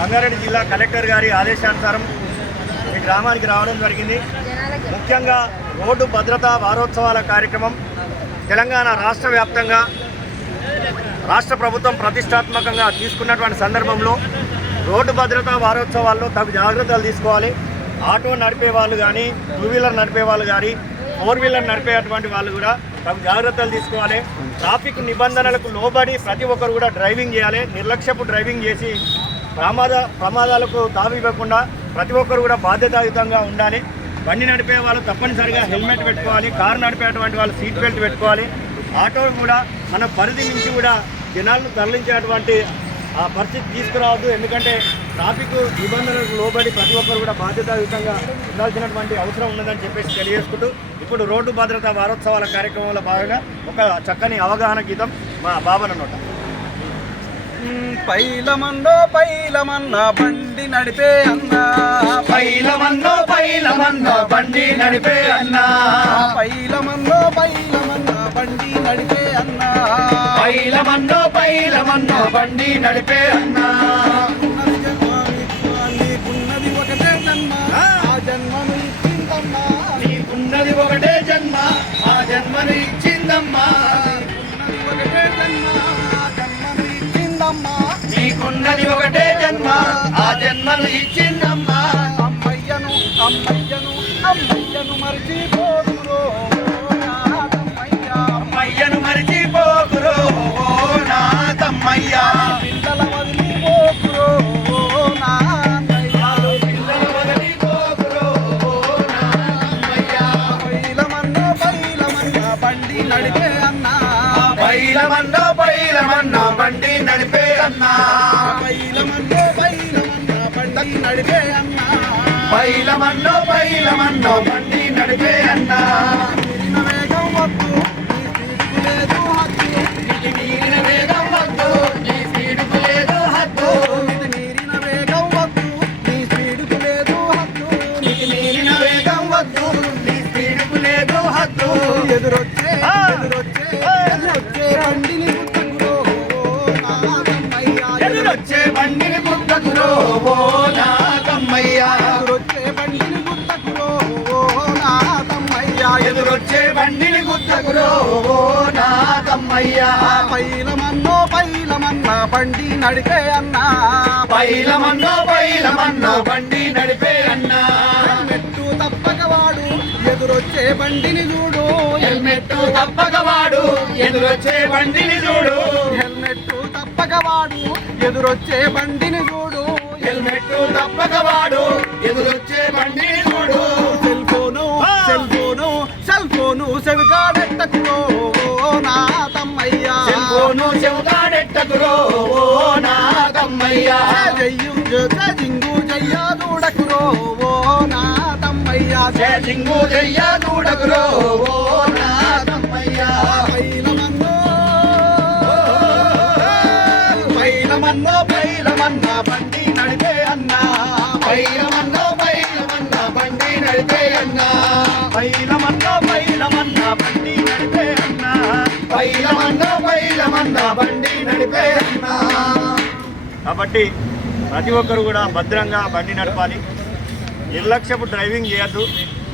రంగారెడ్డి జిల్లా కలెక్టర్ గారి ఆదేశానుసారం ఈ గ్రామానికి రావడం జరిగింది. ముఖ్యంగా రోడ్డు భద్రతా వారోత్సవాల కార్యక్రమం తెలంగాణ రాష్ట్ర వ్యాప్తంగా రాష్ట్ర ప్రభుత్వం ప్రతిష్టాత్మకంగా తీసుకున్నటువంటి సందర్భంలో రోడ్డు భద్రతా వారోత్సవాల్లో తగు జాగ్రత్తలు తీసుకోవాలి. ఆటో నడిపే వాళ్ళు కానీ టూ వీలర్ నడిపే వాళ్ళు కానీ ఫోర్ వీలర్ నడిపేటువంటి వాళ్ళు కూడా తగు జాగ్రత్తలు తీసుకోవాలి. ట్రాఫిక్ నిబంధనలకు లోబడి ప్రతి ఒక్కరు కూడా డ్రైవింగ్ చేయాలి. నిర్లక్ష్యపు డ్రైవింగ్ చేసి ప్రమాద ప్రమాదాలకు తావివ్వకుండా ప్రతి ఒక్కరు కూడా బాధ్యతాయుతంగా ఉండాలి. బండి నడిపే వాళ్ళు తప్పనిసరిగా హెల్మెట్ పెట్టుకోవాలి కారు నడిపేటువంటి వాళ్ళు సీట్ బెల్ట్ పెట్టుకోవాలి. ఆటో కూడా మన పరిధి నుంచి కూడా జనాలను తరలించేటువంటి ఆ పరిస్థితి తీసుకురావద్దు. ఎందుకంటే ట్రాఫిక్ నిబంధనలకు లోబడి ప్రతి ఒక్కరు కూడా బాధ్యతాయుతంగా ఉండాల్సినటువంటి అవసరం ఉన్నదని చెప్పేసి తెలియజేసుకుంటూ ఇప్పుడు రోడ్డు భద్రతా వారోత్సవాల కార్యక్రమంలో భాగంగా ఒక చక్కని అవగాహన గీతం మా బాబన నోట. పైలమన్నో పైలమన్న బండి నడిపే అన్నా. పైలమన్నో పైలమన్నో బండి నడిపే అన్నా. పైలమన్నో పైలమన్న బండి నడిపే అన్నా. పైలమన్నో పైలమన్నో బండి నడిపే అన్నా. ఉన్నది ఒకటే జన్మ ఆ జన్మను ఇచ్చిందమ్మా. నీకున్నది ఒకటే అమ్మయ్యను తమ్మయ్య. అమ్మయ్యను మరిచిపోకురో నా తమ్మయ్యా పిల్లల వదిలిపోకురో నా బండి నడిపే అన్నా. పైలమన్నో పైలమన్నో బండి నడిపే అన్నా. పైలమన్నో పైలమన్న బండి నడిపే అన్నా. పైలమన్నో పైలమన్నో బండి నడిపే అన్నా. వేగం వద్దు లేదు వద్దు నీ స్పీడుకు లేదు హద్దు. వేగం వద్దు నీ స్పీడ్కు లేదు హద్దు. మితిమీరిన వేగం వద్దు నీ స్పీడుకు లేదు హద్దు. ఎదురొచ్చే ఆ! ఎదురొచ్చే ఎదురొచ్చే బండిని గుర్తుకురో ఎదురొచ్చే బండిని గుర్తకురో గుర్తకురో ఓ నా తమ్మయ్యా పైలమన్నో పైలమన్న బండి నడిపే అన్నా. పైలమన్నో పైలమన్నో బండి నడిపే అన్నా. మెట్టు తప్పకవాడు ఎదురొచ్చే బండిని చూడు. హెల్మెట్ తప్పకవాడు ఎదురొచ్చే బండిని చూడు. హెల్మెట్ తప్పకవాడు ఎదురొచ్చే బండిని చూడు. హెల్మెట్ తప్పకవాడు ఎదురొచ్చే తమ్మయ్యా జయ్యు జింగు జయ్య చూడకురో ఓ నా తమ్మయ్య. సింగు జయ్య చూడకురో ఓ నా తమ్మయ్యా. పైలమన్నో. పైలమన్నో పైలమన్న బండి నడిపే అన్నా. పైలమన్నో పైలమన్న బండి నడిపే అన్నా. పైలమన్నో పైలమన్న బండి నడిపే అన్నా. పైలమన్నో పైలమన్న బండి నడిపే కాబట్టి ప్రతి ఒక్కరు కూడా భద్రంగా బండి నడపాలి. నిర్లక్ష్యపు డ్రైవింగ్ చేయొద్దు.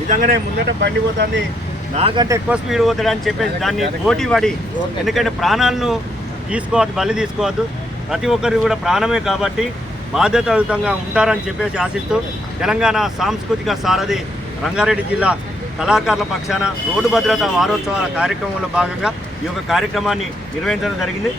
నిజంగానే ముందట బండి పోతుంది. నాకంటే ఎక్కువ స్పీడ్ పోతాడని చెప్పేసి దాన్ని పోటీ పడి ఎందుకంటే ప్రాణాలను తీసుకోవద్దు బలి తీసుకోవద్దు. ప్రతి ఒక్కరు కూడా ప్రాణమే కాబట్టి బాధ్యతాయుతంగా ఉంటారని చెప్పేసి ఆశిస్తూ తెలంగాణ సాంస్కృతిక సారథి రంగారెడ్డి జిల్లా కళాకారుల పక్షాన రోడ్డు భద్రతా వారోత్సవాల కార్యక్రమంలో భాగంగా ఈ యొక్క కార్యక్రమాన్ని నిర్వహించడం జరిగింది.